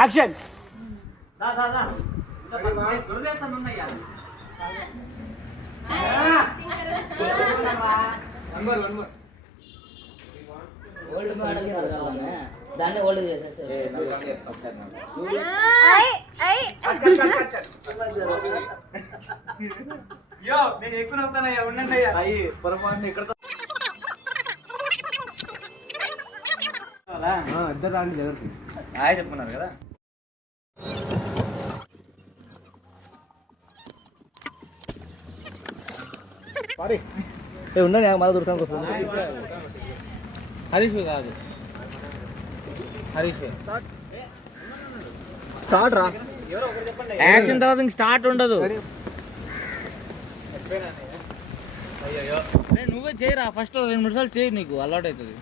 Action. దాన్ని old చేసేసారు. నేను ఎక్కువ నవ్వుతానయ్యా, ఉండండి అయ్యా. పొరపాటున ఇక్కడ ఇద్దరు రాండి దగ్గరికి. చెప్పుకున్నారు కదా. ఉండండి మళ్ళీ దొరకడానికి వస్తుంది. హరీష్ కాదు, హరీష్ స్టార్ట్ రా. యాక్షన్ తర్వాత ఇంక స్టార్ట్ ఉండదు. నువ్వే చేయరా ఫస్ట్ 2 నిమిషాలు చేయి, నీకు అలవాటు అవుతుంది.